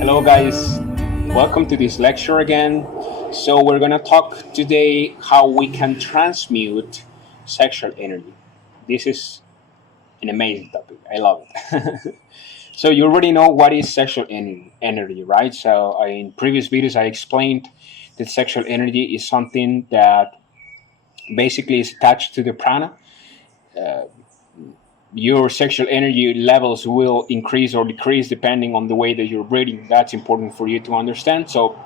Hello, guys. Welcome to this lecture again. So, we're going to talk today how we can transmute sexual energy. This is an amazing topic. I love it. So, you already know what is sexual energy, right? So, in previous videos, I explained that sexual energy is something that basically is attached to the prana. Your sexual energy levels will increase or decrease depending on the way that you're breathing. That's important for you to understand. So,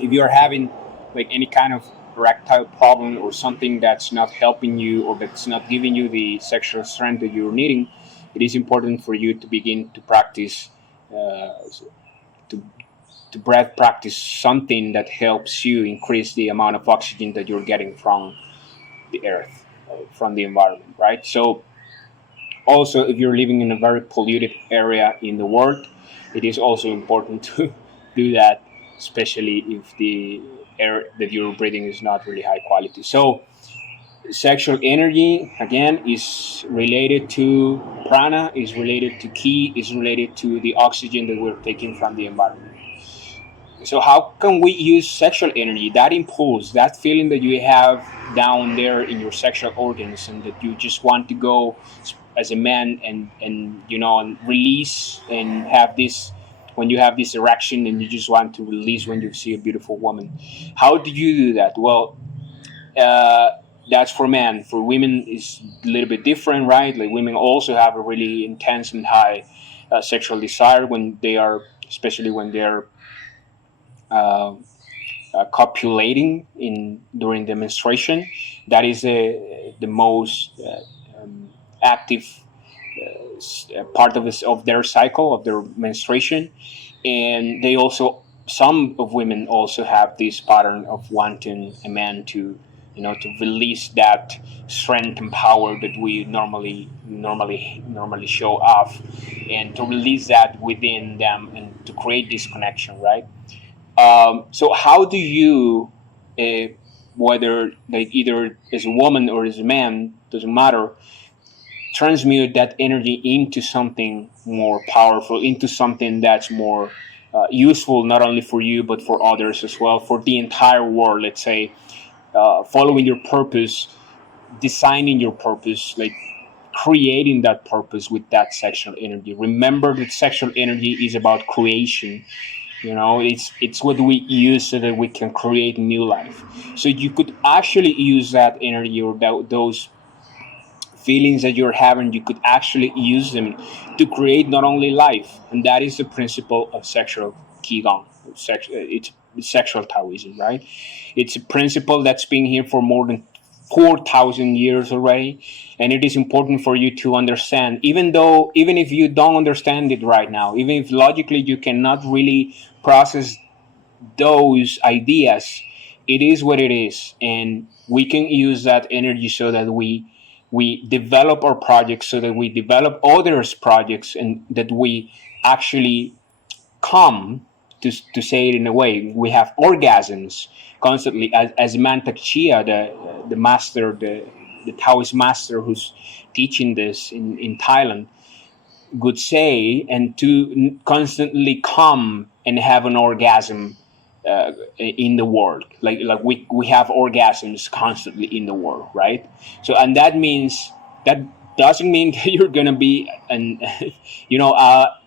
if you're having like any kind of erectile problem or something that's not helping you or that's not giving you the sexual strength that you're needing, it is important for you to begin to practice uh, to, to breath practice something that helps you increase the amount of oxygen that you're getting from the earth, from the environment, right? So also, if you're living in a very polluted area in the world, it is also important to do that, especially if the air that you're breathing is not really high quality. So, sexual energy again is related to prana, is related to ki, is related to the oxygen that we're taking from the environment. So how can we use sexual energy, that impulse, that feeling that you have down there in your sexual organs, and that you just want to go as a man and and release and have this when you have this erection and you just want to release when you see a beautiful woman? How do you do that? Well, uh, that's for men. For women, is a little bit different, right? Like women also have a really intense and high sexual desire when they are, especially when they're uh, copulating in during the menstruation. That is the most active part of their cycle of their menstruation, and they also, some of women also have this pattern of wanting a man to to release that strength and power that we normally show off, and to release that within them and to create this connection, right? So how do you, uh, whether like either as a woman or as a man, doesn't matter, transmute that energy into something more powerful, into something that's more useful, not only for you but for others as well, for the entire world. Let's say following your purpose, designing your purpose, like creating that purpose with that sexual energy. Remember that sexual energy is about creation. It's what we use so that we can create new life. So you could actually use that energy or those feelings that you're having, you could actually use them to create not only life, and that is the principle of sexual qigong. It's sexual Taoism, right? It's a principle that's been here for more than 4,000 years already, and it is important for you to understand. Even if you don't understand it right now, even if logically you cannot really process those ideas, it is what it is, and we can use that energy so that we develop our projects, so that we develop others projects, and that we actually come to say it in a way, we have orgasms constantly, as Mantak Chia, the master, the Taoist master who's teaching this in Thailand, would say, and to constantly come and have an orgasm in the world, like we have orgasms constantly in the world, right? So, and that means that doesn't mean that you're gonna be and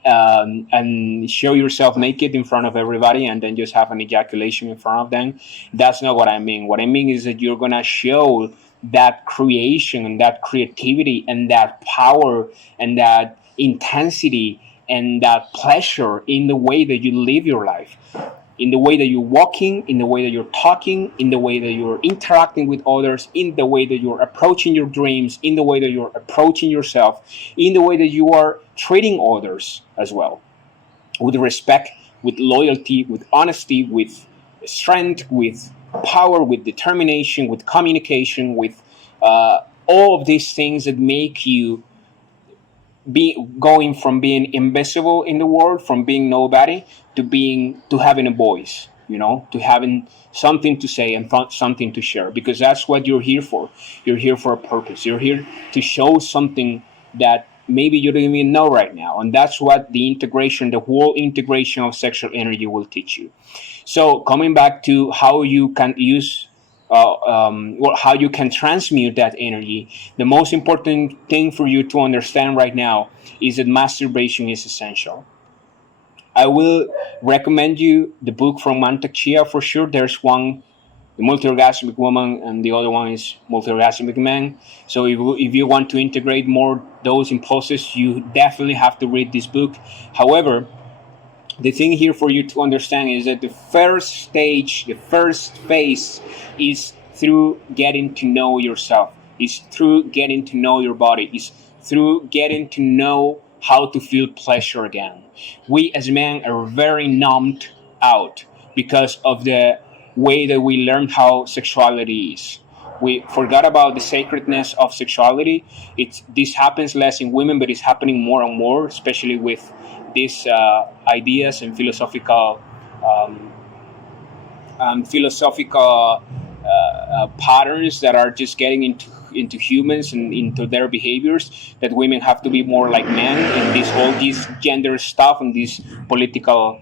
and show yourself naked in front of everybody and then just have an ejaculation in front of them. That's not what I mean. What I mean is that you're gonna show that creation and that creativity and that power and that intensity and that pleasure in the way that you live your life, in the way that you're walking, in the way that you're talking, in the way that you're interacting with others, in the way that you're approaching your dreams, in the way that you're approaching yourself, in the way that you are treating others as well, with respect, with loyalty, with honesty, with strength, with power, with determination, with communication, with all of these things that make you be going from being invisible in the world, from being nobody, to having a voice, to having something to say and something to share, because that's what you're here for. You're here for a purpose. You're here to show something that maybe you don't even know right now. And that's what the integration, the whole integration of sexual energy will teach you. So coming back to how you can use how you can transmute that energy, the most important thing for you to understand right now is that masturbation is essential. I will recommend you the book from Mantak Chia for sure. There's one, the multi-orgasmic woman, and the other one is multi-orgasmic man. So if you want to integrate more those impulses, you definitely have to read this book. However, the thing here for you to understand is that the first stage, the first phase is through getting to know yourself, is through getting to know your body, is through getting to know how to feel pleasure again. We as men are very numbed out because of the way that we learn how sexuality is. We forgot about the sacredness of sexuality. This happens less in women, but it's happening more and more, especially with these ideas and um, philosophical patterns that are just getting into humans and into their behaviors, that women have to be more like men, and this gender stuff and this political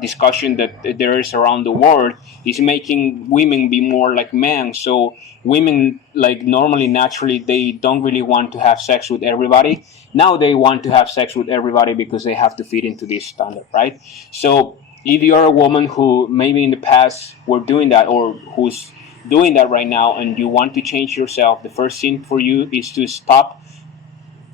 discussion that there is around the world is making women be more like men. So women, like, normally naturally they don't really want to have sex with everybody. Now they want to have sex with everybody because they have to fit into this standard, right? So if you're a woman who maybe in the past were doing that, or who's doing that right now, and you want to change yourself, the first thing for you is to stop,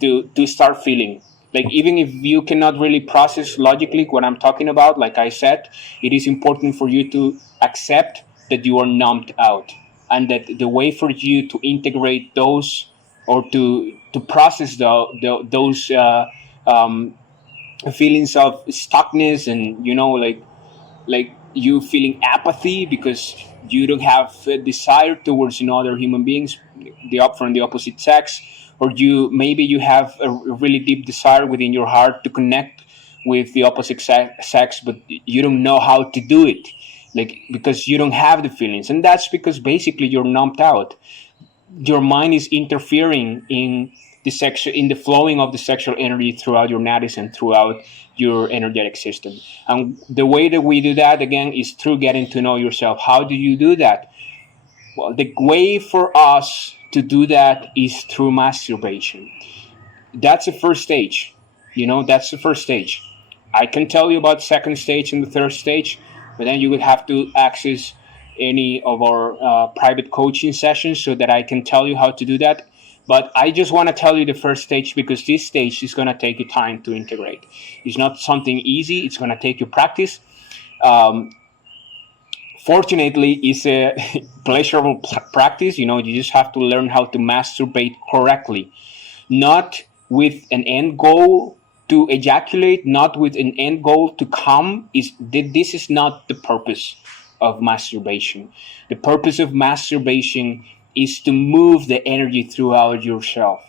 to start feeling. Like, even if you cannot really process logically what I'm talking about, like I said, it is important for you to accept that you are numbed out, and that the way for you to integrate those, or to process those feelings of stuckness, and like you feeling apathy because you don't have a desire towards other human beings, from the opposite sex, or maybe you have a really deep desire within your heart to connect with the opposite sex, but you don't know how to do it, like, because you don't have the feelings, and that's because basically you're numbed out. Your mind is interfering in the flowing of the sexual energy throughout your nadis and throughout your energetic system. And the way that we do that again is through getting to know yourself. How do you do that? Well, the way for us to do that is through masturbation. That's the first stage. That's the first stage. I can tell you about second stage and the third stage, but then you would have to access any of our private coaching sessions so that I can tell you how to do that. But I just want to tell you the first stage, because this stage is going to take you time to integrate. It's not something easy. It's going to take you practice. Fortunately, it's a pleasurable practice. You just have to learn how to masturbate correctly, not with an end goal to ejaculate, not with an end goal to come. This is not the purpose of masturbation. The purpose of masturbation is to move the energy throughout yourself,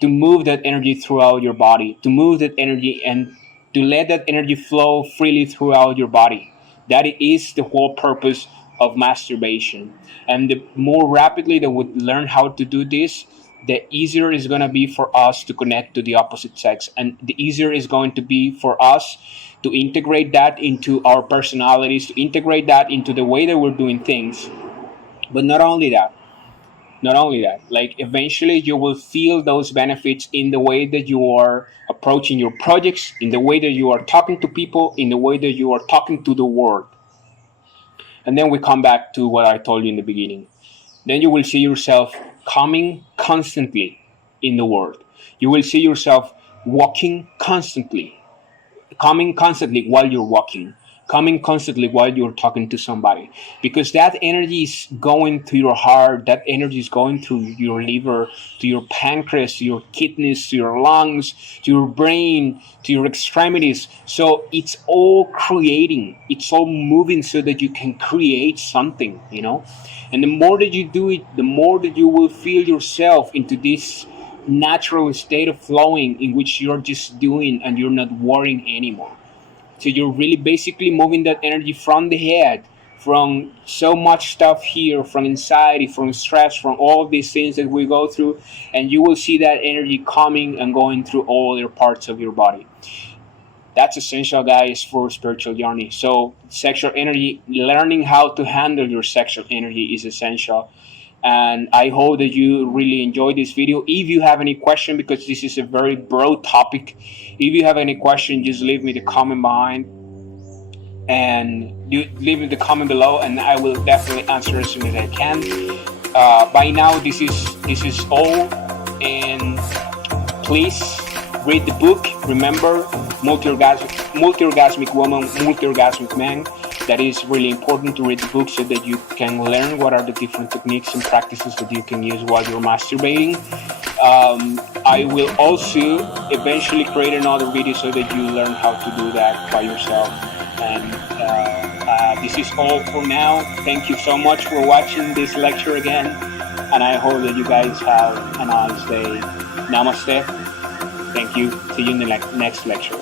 to move that energy throughout your body, to move that energy and to let that energy flow freely throughout your body. That is the whole purpose of masturbation. And the more rapidly that we learn how to do this, the easier it's going to be for us to connect to the opposite sex. And the easier it's going to be for us to integrate that into our personalities, to integrate that into the way that we're doing things. But not only that, like, eventually you will feel those benefits in the way that you are approaching your projects, in the way that you are talking to people, in the way that you are talking to the world. And then we come back to what I told you in the beginning. Then you will see yourself coming constantly in the world. You will see yourself walking constantly, coming constantly while you're walking, coming constantly while you're talking to somebody, because that energy is going to your heart, that energy is going through your liver, to your pancreas, to your kidneys, to your lungs, to your brain, to your extremities. So it's all creating, it's all moving so that you can create something. And the more that you do it, the more that you will feel yourself into this natural state of flowing in which you're just doing and you're not worrying anymore. So you're really basically moving that energy from the head, from so much stuff here, from anxiety, from stress, from all these things that we go through, and you will see that energy coming and going through all your parts of your body. That's essential, guys, for spiritual journey. So sexual energy, learning how to handle your sexual energy is essential. And I hope that you really enjoyed this video. If you have any question, because this is a very broad topic, if you have any question, just leave me the comment behind, and you leave me the comment below, and I will definitely answer as soon as I can. By now, this is all, and please read the book. Remember, multi-orgasmic woman, multi-orgasmic man. That is really important to read the book so that you can learn what are the different techniques and practices that you can use while you're masturbating. I will also eventually create another video so that you learn how to do that by yourself. And this is all for now. Thank you so much for watching this lecture again, and I hope that you guys have a nice day. Namaste. Thank you. See you in the next lecture.